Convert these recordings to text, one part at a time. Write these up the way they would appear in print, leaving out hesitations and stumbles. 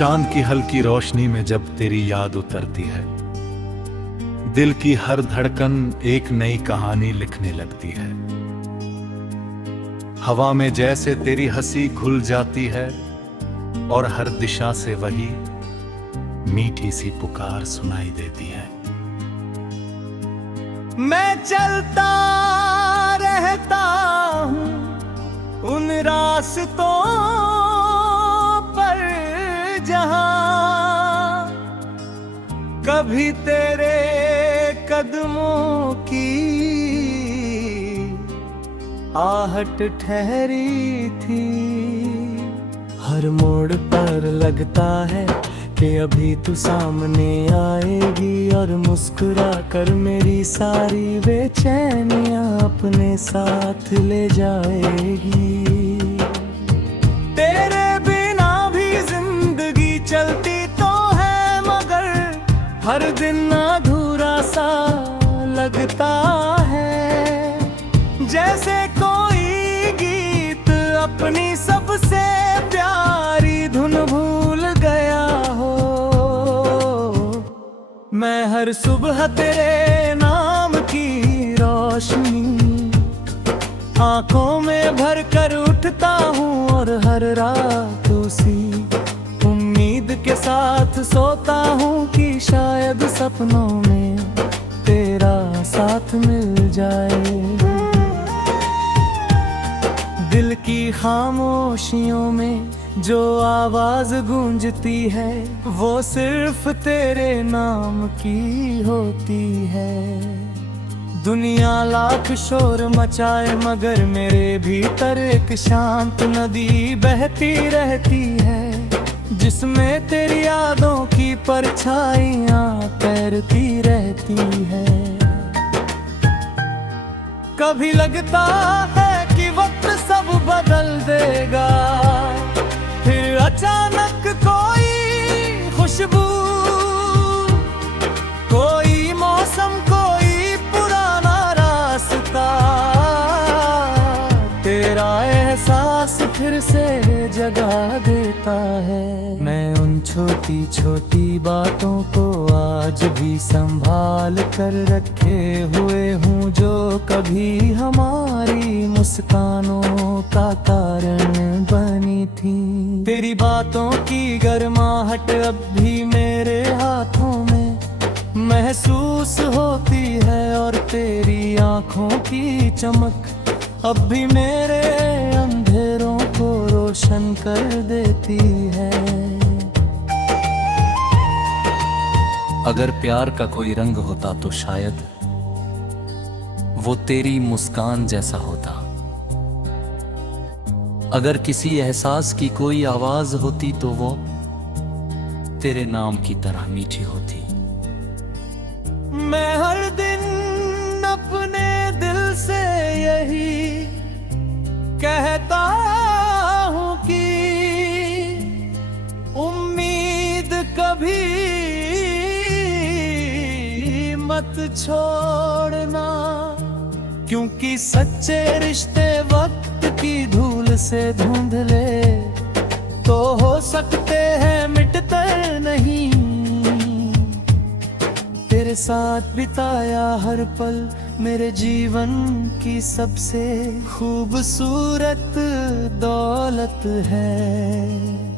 चांद की हल्की रोशनी में जब तेरी याद उतरती है, दिल की हर धड़कन एक नई कहानी लिखने लगती है। हवा में जैसे तेरी हंसी घुल जाती है और हर दिशा से वही मीठी सी पुकार सुनाई देती है। मैं चलता रहता हूँ उन रास्तों पर जहाँ कभी तेरे कदमों की आहट ठहरी थी। हर मोड़ पर लगता है कि अभी तू सामने आएगी और मुस्कुरा कर मेरी सारी बेचैनियां अपने साथ ले जाएगी। तेरे बिना भी जिंदगी चलती तो है, मगर हर दिन अधूरा सा लगता है। जैसे कोई गीत अपनी सबसे प्यारी धुन भूल गया हो। मैं हर सुबह तेरे नाम की रोशनी आंखों में भर कर उठता हूँ और हर रात उसी उम्मीद के साथ सोता हूँ कि शायद सपनों में तेरा साथ मिल जाए। दिल की खामोशियों में जो आवाज गूंजती है वो सिर्फ तेरे नाम की होती है। दुनिया लाख शोर मचाए मगर मेरे भीतर एक शांत नदी बहती रहती है, जिसमें तेरी यादों की परछाइयां तैरती रहती है। कभी लगता है कि वक्त सब बदल देगा, फिर अचानक कोई खुशबू, कोई मौसम, कोई पुराना रास्ता, तेरा एहसास फिर से जगा देता है। मैं उन छोटी छोटी बातों को आज भी संभाल कर रखे हुए हूँ जो कभी हमारी मुस्कानों का कारण बनी थी। तेरी बातों की गर्माहट अब भी मेरे हाथों में महसूस होती है और तेरी आंखों की चमक अब भी मेरे अंधेरों को रोशन कर देती है। अगर प्यार का कोई रंग होता तो शायद वो तेरी मुस्कान जैसा होता। अगर किसी एहसास की कोई आवाज होती तो वो तेरे नाम की तरह मीठी होती। मैं हर दिन अपने दिल से यही कहता हूँ कि उम्मीद कभी मत छोड़ना, क्योंकि सच्चे रिश्ते वक्त की धूल से धुंधले तो हो सकते हैं, मिटते नहीं। तेरे साथ बिताया हर पल मेरे जीवन की सबसे खूबसूरत दौलत है।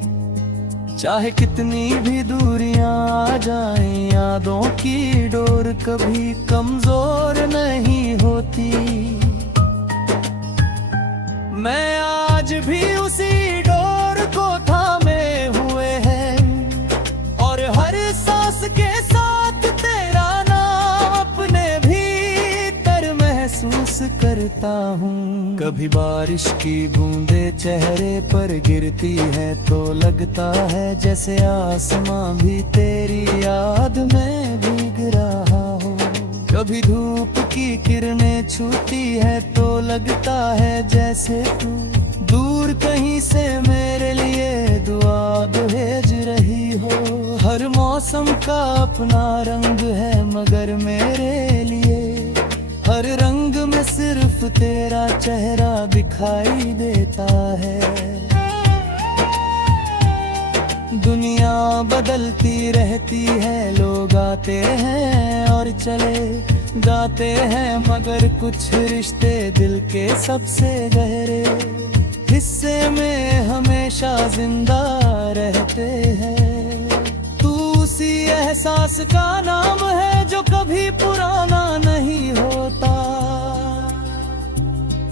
चाहे कितनी भी दूरियां आ जाएं, यादों की डोर कभी कमजोर नहीं होती। मैं आज भी उसी डोर को थामे हुए हैं और हर सांस के साथ तेरा नाम अपने भीतर महसूस करता हूँ। कभी बारिश की बूंदे चेहरे पर गिरती है तो लगता है जैसे आसमां भी तेरी याद में भीग रहा हो। कभी धूप की किरणें छूती है तो लगता है जैसे तू दूर कहीं से मेरे लिए दुआ भेज रही हो। हर मौसम का अपना रंग है मगर मेरे लिए हर रंग में सिर्फ तेरा चेहरा दिखाई देता है। दुनिया बदलती रहती है, लोग आते हैं और चले जाते हैं, मगर कुछ रिश्ते दिल के सबसे गहरे हिस्से में हमेशा जिंदा रहते हैं। तू उसी एहसास का नाम है जो कभी पुराना नहीं होता।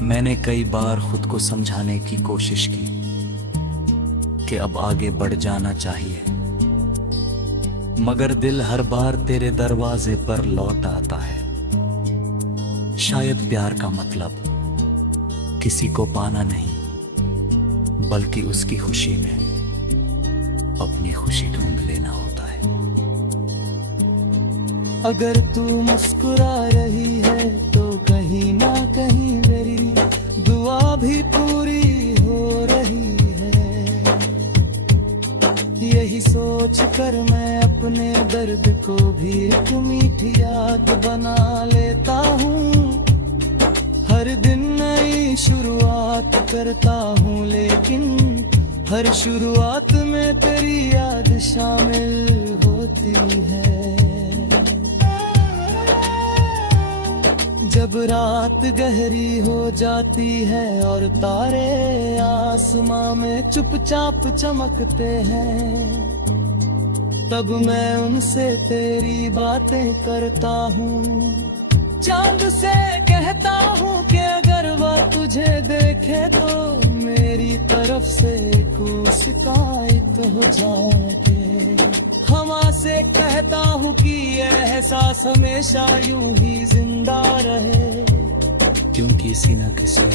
मैंने कई बार खुद को समझाने की कोशिश की कि अब आगे बढ़ जाना चाहिए, मगर दिल हर बार तेरे दरवाजे पर लौट आता है। शायद प्यार का मतलब किसी को पाना नहीं, बल्कि उसकी खुशी में अपनी खुशी ढूंढ लेना होता है। अगर तू मुस्कुरा रही है तो कहीं ना कहीं मेरी दुआ भी पूरी हो रही है। यही सोच कर मैं अपने दर्द को भी एक मीठी याद बना लेता हूँ। हर दिन नई शुरुआत करता हूँ, लेकिन हर शुरुआत में तेरी याद शामिल होती है। जब रात गहरी हो जाती है और तारे आसमां में चुपचाप चमकते हैं, तब मैं उनसे तेरी बातें करता हूँ। चांद से कहता हूँ कि अगर वह तुझे देखे तो मेरी तरफ से कुछ शिकायत हो जाए। हवा से कहता हूँ कि यह एहसास हमेशा यूं ही जिंदा रहे, क्योंकि किसी न किसी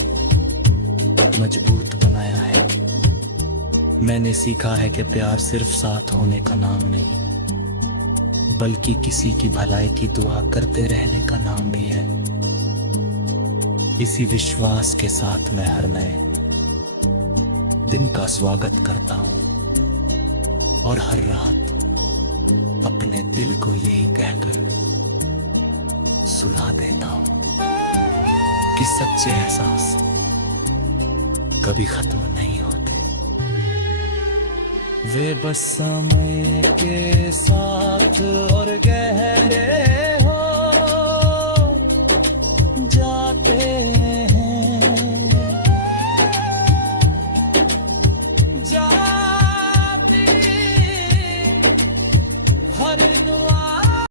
मजबूत बनाया है। मैंने सीखा है कि प्यार सिर्फ साथ होने का नाम नहीं, बल्कि किसी की भलाई की दुआ करते रहने का नाम भी है। इसी विश्वास के साथ मैं हर नए दिन का स्वागत करता हूं और हर रात अपने दिल को यही कहकर सुला देता हूं कि सच्चे एहसास कभी खत्म नहीं होते। वे बस समय के साथ और गहरे